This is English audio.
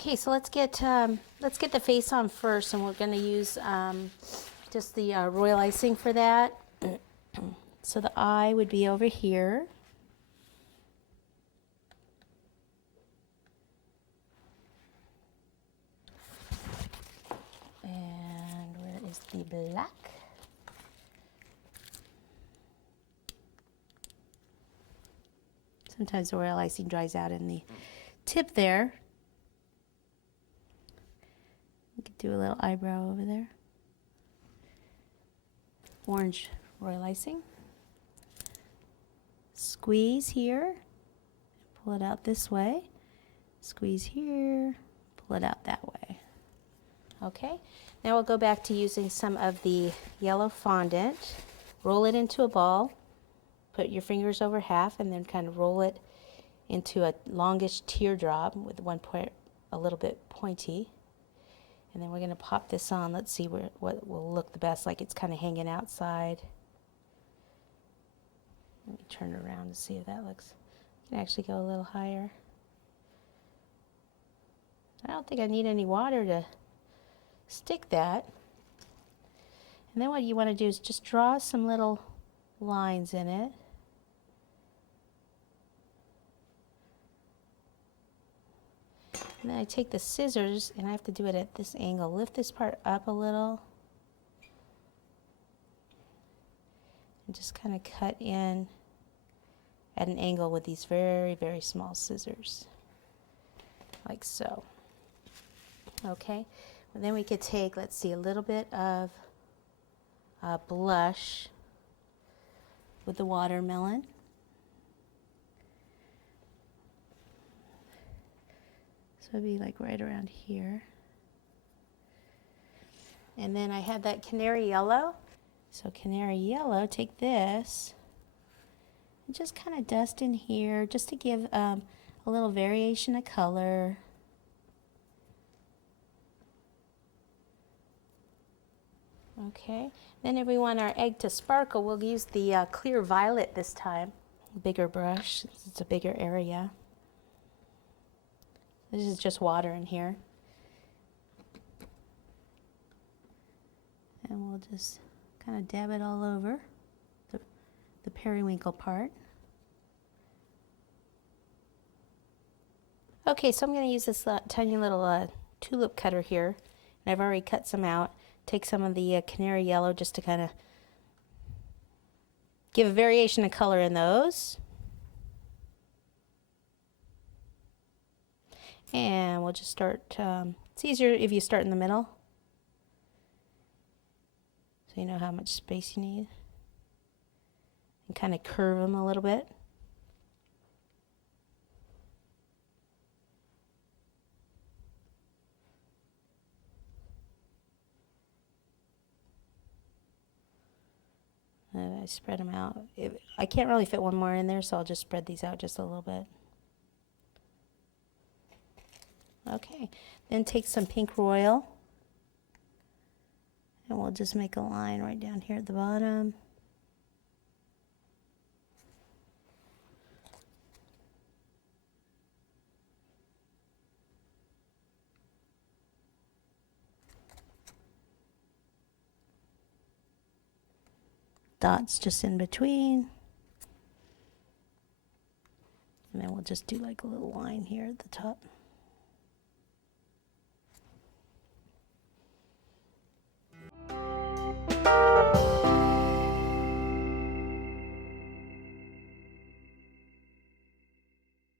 Okay, so let's get the face on first, and we're going to use just the royal icing for that. So the eye would be over here. And where is the black? Sometimes the royal icing dries out in the tip there. You could do a little eyebrow over there. Orange royal icing. Squeeze here, pull it out this way. Squeeze here, pull it out that way. Okay, now we'll go back to using some of the yellow fondant. Roll it into a ball. Put your fingers over half and then kind of roll it into a longish teardrop with one point a little bit pointy. And then we're going to pop this on. Let's see what will look the best, like it's kind of hanging outside. Let me turn it around to see if that looks. You can actually go a little higher. I don't think I need any water to stick that. And then what you want to do is just draw some little lines in it. And then I take the scissors, and I have to do it at this angle. Lift this part up a little. And just kind of cut in at an angle with these very, very small scissors. Like so. Okay. And then we could take, let's see, a little bit of blush with the watermelon. So it'd be like right around here. And then I had that canary yellow. So canary yellow, take this and just kind of dust in here just to give a little variation of color. Okay, then if we want our egg to sparkle, we'll use the clear violet this time. Bigger brush, it's a bigger area. This is just water in here. And we'll just kind of dab it all over the periwinkle part. Okay, so I'm going to use this tiny little tulip cutter here. And I've already cut some out. Take some of the canary yellow just to kind of give a variation of color in those. And we'll just start, it's easier if you start in the middle, so you know how much space you need. And kind of curve them a little bit. And I spread them out. I can't really fit one more in there, so I'll just spread these out just a little bit. Okay, then take some pink royal, and we'll just make a line right down here at the bottom. Dots just in between. And then we'll just do like a little line here at the top.